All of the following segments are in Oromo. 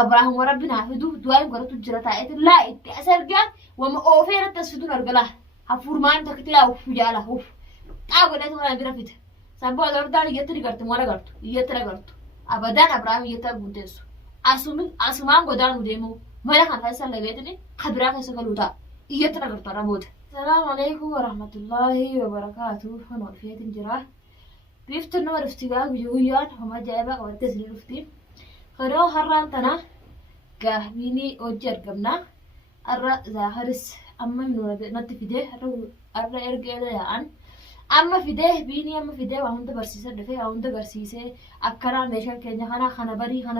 أبراهيم وربنا فدو دوايم قرأت الجرة لا أسرجع وما أوفر التسفدون أرجله هفور ما أنت كتير أو فجالة أوف أقول لك ما بيرفيد سبوا الأرض يتري قرط ما قرط يتري قرط أبدا أبراهيم يتري بنتسو أسمان قدام وديمو ما لكان فيصل لبيتني خبرة فيصل قلوتا يتري قرط ربود السلام عليكم ورحمة الله وبركاته هنا في الجرة بيفتنا ورفتقا وجويان هما جايبا والتسليل رفتي خيرو هران تنا قهويني أوجر قمنا أرى زاهرس أما منو نتفيده أرى إرقيدا يان أما فيده بيني أما فيده وهند برسيسة دفع وهند برسيسة أكرا ميشان كينيا خنا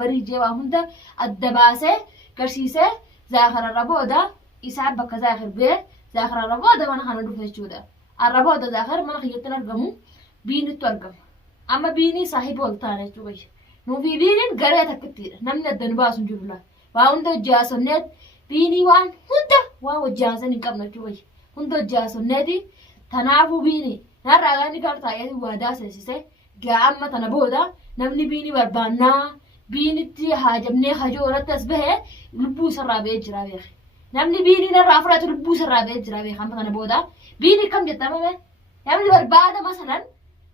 بري جي وهند الدباسة كرسيسة زاهر الربودا إسعب بك زاهر بيه زاهر الربودا وانا خنا دفع جودا الربودا زاهر من خيطنا القمو بيني تورقم أما بيني صاحب والتاني جوي نوفي بينين قريتها كتير نمنا الدنباس نجرنا وهند جاسونات بيني وان وجاسن قبنا جوي هند جاسوناتي تنافو بيني نرى قرطا يدي وادا سيسي قام تنبودا نمني بيني بربانا بيني تي هاجمني خجورة تسبه لبوس الرابع جرابيخ نمني بيني نرافرات لبوس الرابع جرابيخ أما تنبودا بيني كم جتا مبه نمني بربادا مثلا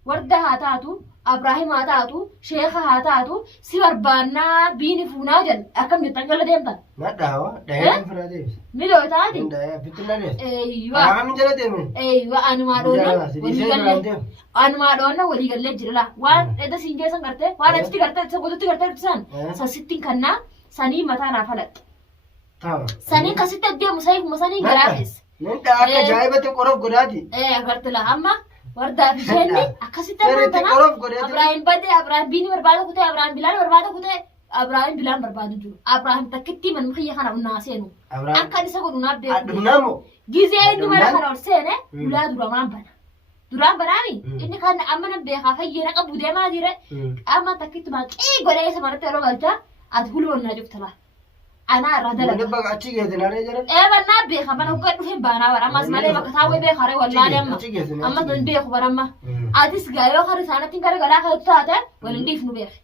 وردة هاتاتو أبراهيم هاتاتو شيخ هاتاتو سي بربانا بيني فوناجل أكم جتا جل ديمتا ما دعوة دعوة فراديس ميلو تادي دعوة بتلالي أيوة أنا من جل ديمن أيوة أنا ما دونا ولي قال لي جرلا وان إذا سينجي سنغرته وان أشتي كرته سقوطي كرته تسان سستين كنا سني متى نافلت تمام سني كسيت أدي مساني غراس ننت أكا جايبة تقرب قرادي قرت له أما وردا بيشني أكسيت أنا أبراهيم بدي أبراهيم بيني بربادة كده أبراهيم بلال بربادة كده أبراهيم بلال بربادة جو أبراهيم تكتي من مخيه خنا الناسينو أكا نسقو نابدي أدنامو جزء إنه ما خنا أرسله ولا درام بنا duraan banaani inni kan amma nan beekaa fayyina qabu deemaa jire amma takkitti maa qii godhee isa maratti yeroo galcha ati hulboon naa juftala anaa irraa dalaga wani bakka achi geessinaree jiran bannaa beeka bana hogga dhufe baanaa bara ammas malee bakka taawwee beekaree wallaalee amma nan beeku baramma atis gaayoo kar isaanatti gara galaa kaletu taate waliin dhiifnu beeke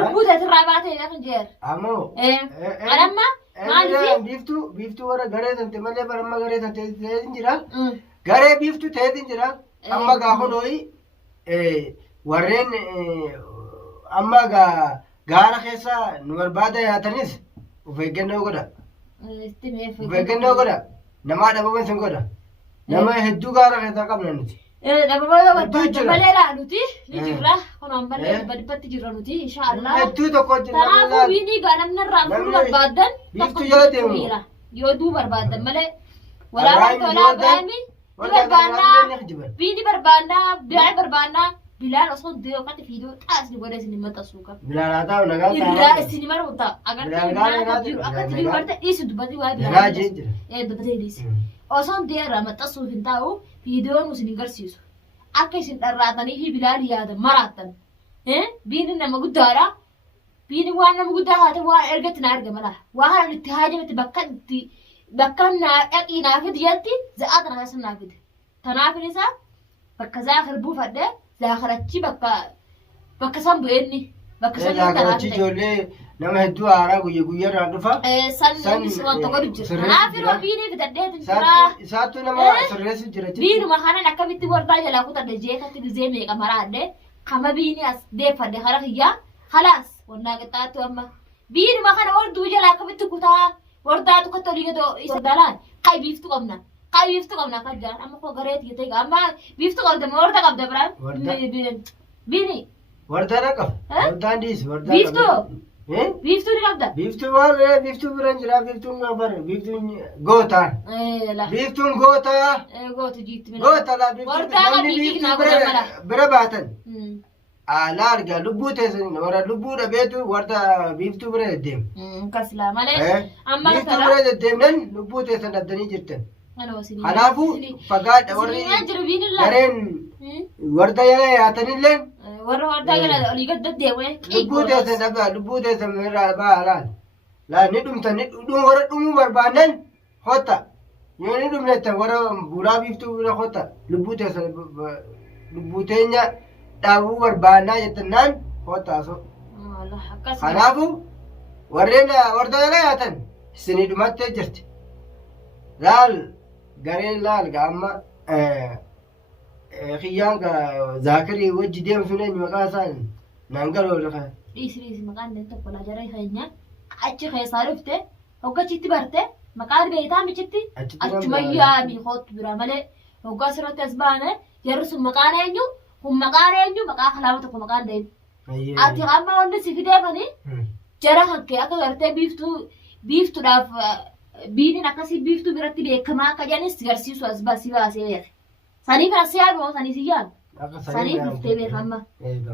lubbuu teetirraa baatee gafin jeer ammoo anamma maalifi biiftuu warra garee tante malee baramma garee tante ta'een jira garee biiftuu ta'eetiin jira amma gaa hundooyi warreen amma gaara keessa nu barbaada yaatanis of eeggannoo godha namaa dhabaman sin godha nama hedduu gaara keessaa qabna nuti malee laaluti ni jirra kunaan malee badbatti jirra nuti inshaallah hedduu tokko jirra kanaafuu biinii ganamnarraa furuu barbaadan biiftuu jala deemu yoo duu barbaadan malee walaa biraami بيني بربانا بلال بربانا بلال أصلا ديو قط فيديو تاسني ولا سني ما تسوقه بلال هذا ونقال بلال سني ما روتا أقدر أقدر ورده إيش دبتي وايد بلال دبتي ليس أصلا دير ما تسوق فينتاو فيديو نوسني قرسيسو أكيد الراتني هي بلال هذا مراتن بيني نما قدارا بيني وانا مقدار هذا وانا أرجت نارجع ملا وانا الاتهاج متبكتي بكنا أكينا في ديالتي زادنا هسنا في دي تنافنيسا بك زاخر بوفده زاخرتشي بك سامبيني بك زاخرتشي جولي نما هدو عارا قوية راندفا سن سوان تقول جرا نافر وبيني في تديت جرا ساتو نما سرس جرا بينو ما خانا نكبتي وردا جلا كوتا دجيتا تدزيمي كمرا ده كما بيني أس ده فده خلاص خلاص وناقتاتو أما بينو ما خانا وردو جلا كبتي كوتا وردا تكتولي دو إسدالان كاي بيفتو قمنا كجان أما كو غريت يتيجا أما بيفتو قمنا ما وردا قبض برام بيني وردا ركب وردا ديس وردا بيفتو ركبدا بيفتو برانجرا بيفتو نبر بيفتو غوتا لا بيفتو غوتا جيت من غوتا لا بيفتو وردا بيجي برباتن لا أرجع لبوته سنين ورا لبوده بيتو وردا بيفتو برا الدم كسلا ماله أما بيفتو برا الدم نن لبوته سنة دني جرتن أنا وسيني خلافو فقاد وري كرين وردا يا تاني لين وردا يا اللي قد الدم لبوته سنة بقى لبوته سنة بقى لا ندم ندم ورا ندم بربانن هوتا يعني ندم نتا ورا بورا بيفتو برا هوتا لبوته سنة لبوتenya dhaabuu barbaannaa jettannaan hootaaso kanaafu warreen wardaana yaatan isinii dhumattee jirti laal gareen laal gaamma khiyyaan zaakirii wajji deemsuun eenyu maqaa isaan naan galoo lafa dhiisi maqaan inni tokko laa jara keenya achi keessaa dhufte hoggachitti barte maqaan beektaa michitti achumayyaa miikootu bira malee hoggaa asirratti as baane jarri sun maqaan eenyu kun maqaan eenyu maqaa kalaama tokko maqaan deemu ati amma wanni si fideefanii jara hakkee akka gartee biiftuudhaaf biiniin akkasii biiftuu biratti beekamaa akka jedhanis garsiisu as baasee beeke saniif as yaadu sanii si yaadu saniif dhuftee beekama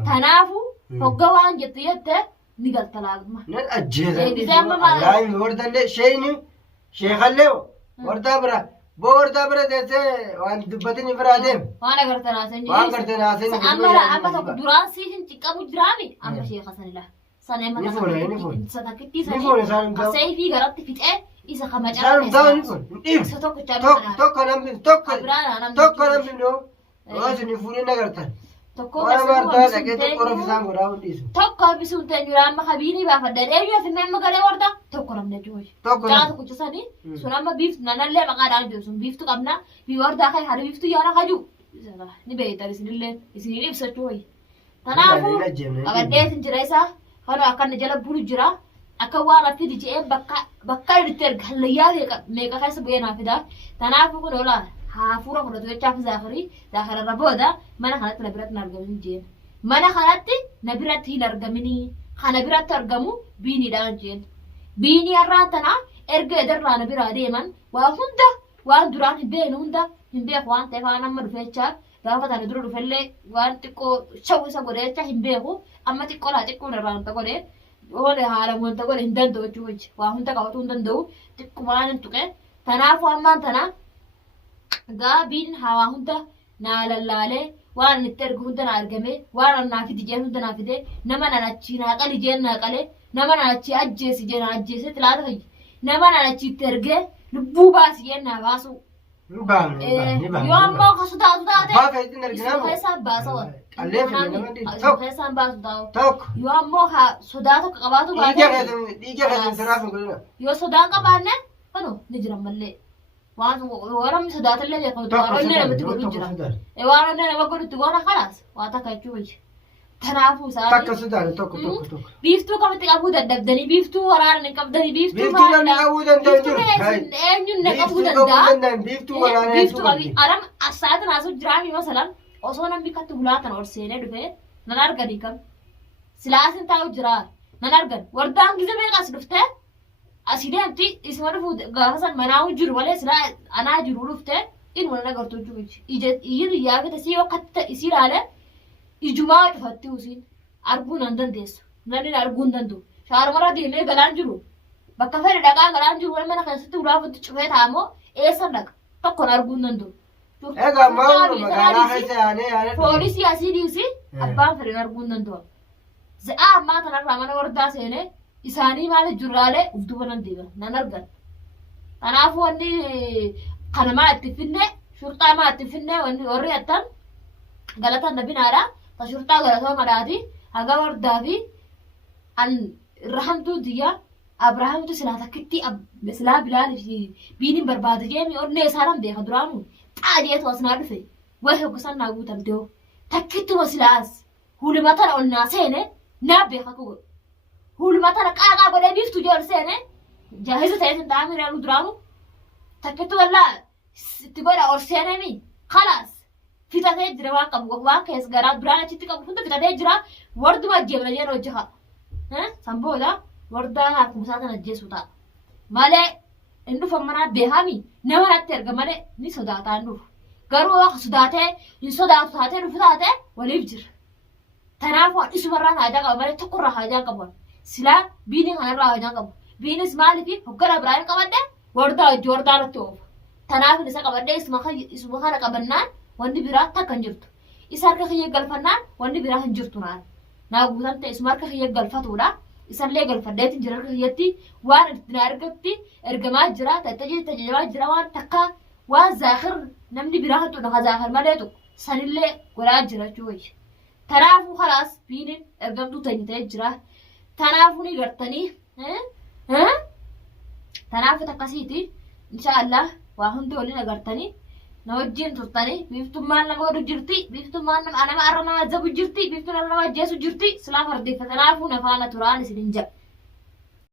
tanaafu hogga waan jette ni galta laaguma nan ajjeesa wardallee sheeyni sheekallee wardaa bira boo wardaa bira teessee waan dubbatini biraa deem waan agartan haasan waan gartan haasan amma tokko duraan siihin ciqqabu jiraami amma sheeka sanila sana ni fuune satakkitti ni fuune isaan kasee fi garatti fixee isa kama isaan ta'u ni fuune tokko namni noo waan sun ni fuune nagartan waan wardaa dhaqee tokko rof isaan godhaa hundiisu tokko bisuun teenyuudha amma kabiinii baafaddan eenyu fi amma galee warda tokko namni jooji jaa tokko chisanii sun amma biiftu nanallee maqaadhaan jiru sun biiftu qabna fi wardaa kai hada biiftu yaana kaju ni beektan isinillee isiniin ibsachuu wayi kanaafuu qabaddeetin jira isaa kanu akkana jala bulu jira akka waan affidi je'een bakka itti erga hallayyaa meeqa keessa bu'ee naa fidaa kanaafuu kun olaa hafuura fudhatu jechaaf zaakararra booda mana kanatti na biratti hin argamin jeen mana kanatti na biratti hin argaminii kana biratti argamu biiniidhaan jeen biinii har'aan tanaa erga edarraa na biraa deeman waa hunda waan duraan hin beekne hunda hin beeku waan ta'eef waan amma dhufeechaa gaafa tana dura dhufellee waan xiqqoo shawwisa godheechaa hin beeku amma xiqqoolaa xiqqoon irraa wanta godhee oole haala wanta godhe hin danda'u jechuu waa hunda qabatuu hin danda'u xiqquma hin tuqe tanaafuu ammaan tanaa biin hawaa hunda naa lallaalee waan itti ergu hunda naa argame waan naa fidi jeen hunda naa fide nama nan achi naa qali jeen naa qalee nama nan achi ajjeesi jeen ajjeese tilaata fayyi nama nan achi itti ergee lubbuu baasi jeen naa baasu yoo ammoo ka sodaatu taate isu keessaan baasa waan isu keessaan baasu taa'u yoo ammoo ka sodaa tokko qabaatu baate yoo sodaan qabaanne kanu ni jiran mallee waan warra sodaatellee beekamu waan namatti godhu jira waan nama godhutti goona kalaas waa takka jechuun tanaafuu isaanii takka sodaate tokko biiftuu qabatti qabuu dadhabdanii biiftuu waraana hin qabdanii biiftuu namni qabuu danda'u jiru eenyuun na qabuu danda'a biiftuu waraana biiftuu qabii alam asxaatiin haasuu jiraami masalan osoo namni katti bulaatan ol seenee dhufee nan arganii kam silaasin taa'u jira nan argan wardaan gize meeqas dhuftee asii deemti isuma dhufu gaafa san manaa jiru malee silaa anaa jiru dhufte in wal nagartu jechuudha iyyi yaafete sii wakkatti isii ilaale ijumaa dhufatti usiin arguu nan dandeessu namni arguu hin danda'u shaarmara deemee galaan jiru bakka fedhe dhaqaa galaan jiru mana keessatti ulaafutti cufee taa'amoo eessa dhaqa tokkoon arguu hin danda'u. Egaa maal magaalaa keessa yaanee poolisii asii dhiisi abbaan fedhe arguu hin danda'u. Ze'aa ammaa kanarraa mana wardaa seenee isaanii maal jirraalee ufduba nan deeman nan argan kanaafuu wanni kanamaa itti finne shurxaamaa itti finne wanni warri attan galatan nabinaadha ta shurxaa galatoo madhaati haga wardaa fi an rahamtuu diyya abrahaamtu silaa takkitti silaa bilaanii fi biiniin barbaade jeemi onnee isaanan beeka duraanu xaajeetu as naa dhufe way hoggasan naa guutamtee takkittuma silaas hulimatana ol naa seene naa beeka ku hulmatana qaaqa godhee biiftu jool seene jaahiza ta'eetin ta'amii reenu duraanu takkitti wallaa itti godha ol seenemi kalaas fitatee jira waan qabu waan keessa garaa duraan achitti qabu hunda fitatee jira warduma ajjeemna jeen hojjeha sanbooda wardaa akkuma isaa tan ajjeesu ta'a malee hin dhufan manaa beekami nama natti erga malee ni sodaataa hin dhufu garuu akka sodaatee hin sodaatu taatee dhufu taatee waliif jira tanaafuu isumarraa haajaa qaba malee tokkorraa haajaa qabu silaa biiniin kanarraa haajaa qabu biinis maaliif hoggana biraan qabadde wardaa hojii wardaa irratti oofa tanaaf isa qabadde isuma kana qabannaan wanni biraa takka hin jirtu isa harka kiyya galfannaan wanni biraa hin jirtu naa guutan ta'e isuma harka kiyya galfatuudha isallee galfaddeetiin jira harka kiyyatti waan na argatti ergamaa jira tajaajilaa jira waan takka waan zaakir namni biraa hin tuudha zaakir malee tuqu sanillee godhaa jira jechuudha tanaafuu kalaas biiniin ergamtuu ta'e jira tanaafuu ni gartanii Tanaaf akkasiiti inshaallah waa hundi waliin agartanii na wajjin turtanii biiftummaan nama godhu jirti biiftummaan nama arra nama azabu jirti biiftummaan nama ajjeesu jirti silaa fardeeffatanaafuu na faana turaan isin hin jedha